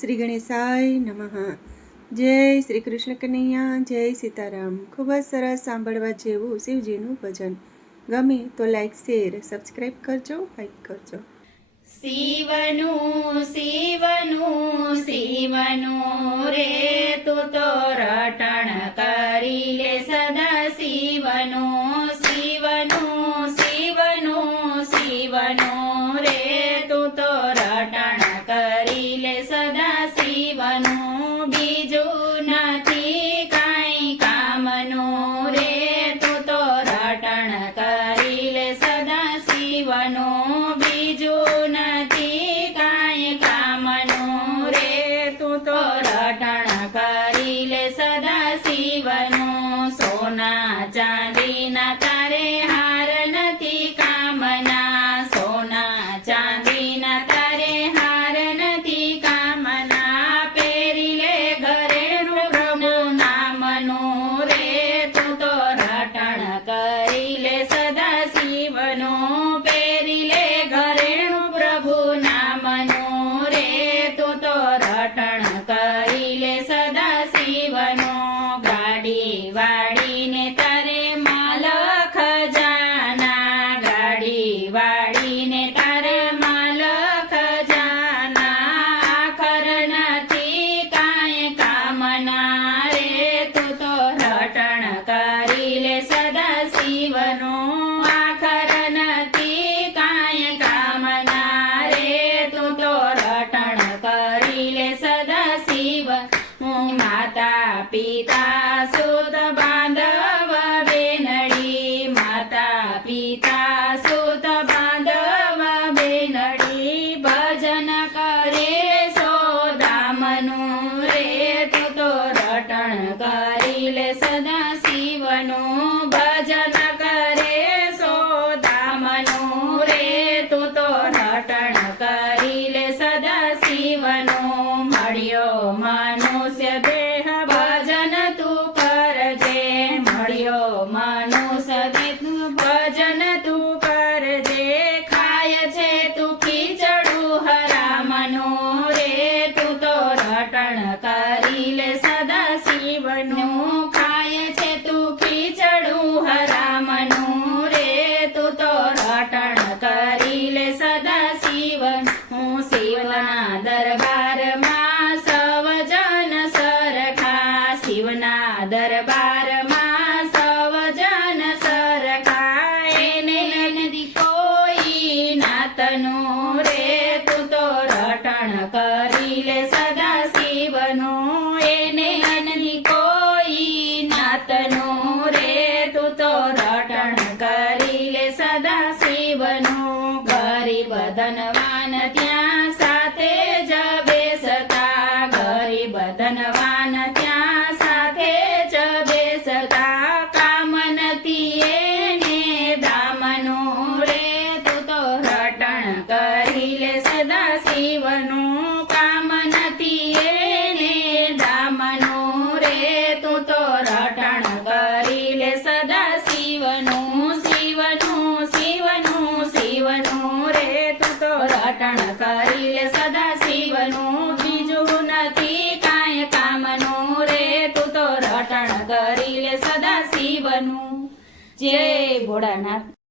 શ્રી ગણેશાય નમઃ. જય શ્રી કૃષ્ણ કનૈયા, જય સીતારામ. ખૂબ જ સરસ સાંભળવા જેવું શિવજીનું ભજન. ગમે તો લાઈક, શેર, સબસ્ક્રાઈબ કરજો, લાઈક કરજો. શિવનું શિવનું શિવનું રે તું તો રટણ કરી લે સદા શિવનું શિવનું શિવનું શિવનું રે તું તો રટણ કરી લે સદા શિવનું બીજું નથી કાંઈ કામનું રે તું તો રટણ કરી લે સદા શિવનું બીજું નથી કાંઈ કામનું રે તું તો રટણ કરી લે સદા શિવનું સોના ચાંદીના તારે હાર નથી કામના સોના ચાંદીના તારે હાર નથી કામના પહેરી લે ઘરેણું પ્રભુ નામનું રે તું તો રટણ કરી લે સદા શિવનું પહેરી લે ઘરેણું પ્રભુ નામનું રે તું તો રટણ કરી લે સદા શિવનું ગાડી વાળીને તારે માલ ખજાના ગાડી વાળીને તારે માલ ખજાના આખર નથી કાંઈ કામના રે તું તો રટણ કરી લે સદા શિવનું આખર નથી કાંઈ કામના રે તું તો રટણ કરી લે સદા શિવ માતા પિતા સુત બાંધવ બેનડી માતા પિતા સુત બાંધવ બેનડી ભજન કરે સોદામનું રે તું તો રટણ કરી લે સદા શિવનું ભજન કરે સોદામનું રે તું તો રટણ કરી લે સદા શિવનું મળ્યો મનુષ્ય દેહ ભજન તું કરજે મળ્યો મનુષ્ય દેહ ભજન તું કરજે ખાય છે તું ખીચડું હરામનું રે તું તો રટણ કરી લે સદા શિવનું ખાય છે તું ખીચડું હરામનું રે તું તો રટણ કરી લે સદા શિવનું શિવના દરબારમાં સૌ જન સરખા શિવના દરબારમાં સૌ જન સરખા એને નથી કોઈ નાતનું રે તું તો રટણ કરી લે સદા શિવનું એને નથી કોઈ નાતનું રે તું તો રટણ કરી લે સદા શિવનું ગરીબ ધનવાન ત્યાં સાથે જ બેસતા ગરીબ ધનવાન ત્યાં સાથે જ બેસતા કામ નથી એને દામનું રે તું તો રટણ કરી લે સદા શિવનું કામ નથી એને દામનું રે તું તો રટણ કરી લે સદા શિવનું શિવનું શિવનું શિવનું રે તું તો રટણ કરી લે સદા શિવનું બીજું નથી કાંઈ કામનું રે તું તો રટણ કરી લે સદા શિવનું. જય ભોળાનાથ.